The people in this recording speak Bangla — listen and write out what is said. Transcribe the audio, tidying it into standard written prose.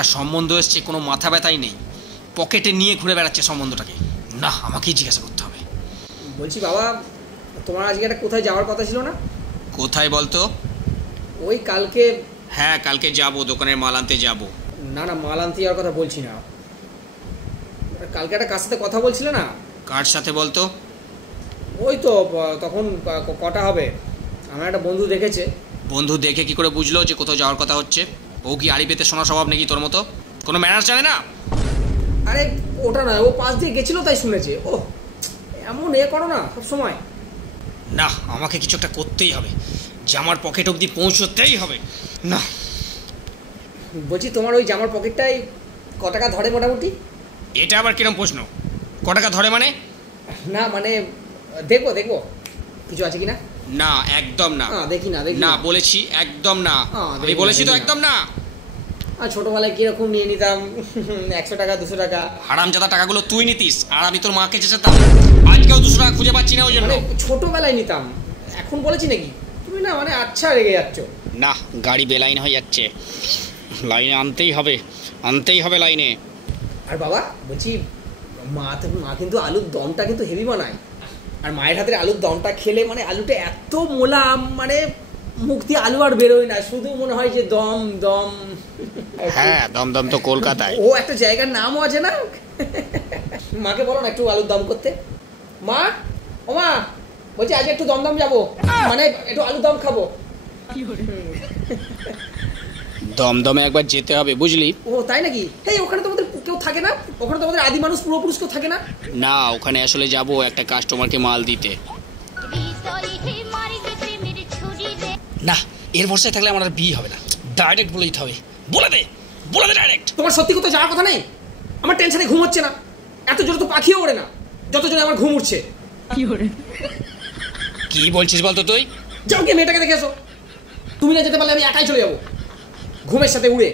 একটা সম্বন্ধ এসছে, কোনো মাথা ব্যথাই নেই, পকেটে নিয়ে ঘুরে বেড়াচ্ছে সম্বন্ধটাকে। না, আমাকেই জিজ্ঞাসা করতে হবে। বলছি বাবা, তোমার আজকে একটা কোথায় যাওয়ার কথা ছিল না? কোথায় বলতো? ওই কালকে। হ্যাঁ, কালকে যাব, দোকানের মাল আনতে যাব। না না, মাল আনতে যাওয়ার কথা বলছি না। কালকে একটা কার সাথে কথা বলছিলে না? কার সাথে বলতো? ওই তো তখন কটা হবে, আমার একটা বন্ধু দেখেছে। বন্ধু দেখে কি করে বুঝলো যে কোথাও যাওয়ার কথা হচ্ছে? ও কি আড়ি পেতে শোনা স্বভাব নাকি তোর মতো? কোনো ম্যানার্স জানে না? আরে ওটা নয়, ও পাশ দিয়ে গেছিল তাই শুনেছে। ও এমন করো না সব সময়। না, আমাকে কিছু একটা করতেই হবে, জামার পকেট অবধি পৌঁছতেই হবে। না, বলছি তোমার ওই জামার পকেটটাই ক টাকা ধরে মোটামুটি? এটা আবার কিরম প্রশ্ন? ক টাকা ধরে মানে? না মানে দেখবো দেখবো কিছু আছে কিনা। না, একদম না। দেখি না দেখি না বলেছি, একদম না। আমি বলেছি তো একদম না। ছোটবেলায় কিরকম নিয়ে নিতাম 100 টাকা 200 টাকা। হারামজাদা টাকাগুলো তুই নিতিস, আর আমি তোর মাকে চেঁচাতাম। আজকেও 200 টাকা খুঁজে পাচ্ছি না ওই জন্য। ছোটবেলায় নিতাম, এখন বলেছি নাকি? তুমি না মানে আচ্ছা রেগে যাচ্ছ। না, গাড়ি বেলাইন হয়ে যাচ্ছে, লাইনে আনতেই হবে, আনতেই হবে লাইনে। আর বাবা বলছি, মা কিন্তু আলুর দমটা কিন্তু হেভি বানায়। আর মায়ের হাতের আলুর দমটা খেলে মানে আলুটা এত মোলাম, মানে মুখ দিয়ে আলু আর বেরোয় না, শুধু মনে হয় যে দম দম। হ্যাঁ, দমদম তো কলকাতায়। ও একটা জায়গার নামও আছে না? মাকে বলো না একটু আলুর দম করতে। মা, ও মা, বলছি আজ একটু দমদম যাবো, মানে একটু আলুর দম খাবো। দমদমে একবার যেতে হবে, বুঝলি? ও তাই নাকি? এই ওখানে তোমাদের কেউ থাকে না? ওখানে তোমাদের আদি মানুষ পূর্বপুরুষ কেউ থাকে না? না, ওখানে আসলে যাব একটা কাস্টমারকে মাল দিতে। না, এর ভরসায় থাকলে আমার আর বিয়ে হবে না। ডাইরেক্ট বলে দিতে হবে। বলে দে, বলে দে ডাইরেক্ট। তোমার সত্যি কোথাও যাওয়ার কথা নেই? আমার টেনশনে ঘুম হচ্ছে না, এত জোরে তো পাখিও ওড়ে না যত জোরে আমার ঘুম উঠছে। কি বলছিস বলতো তুই? যাও গিয়ে মেয়েটাকে দেখে এসো। তুমি না যেতে পারলে আমি একাই চলে যাবো ঘুমের সাথে উড়ে।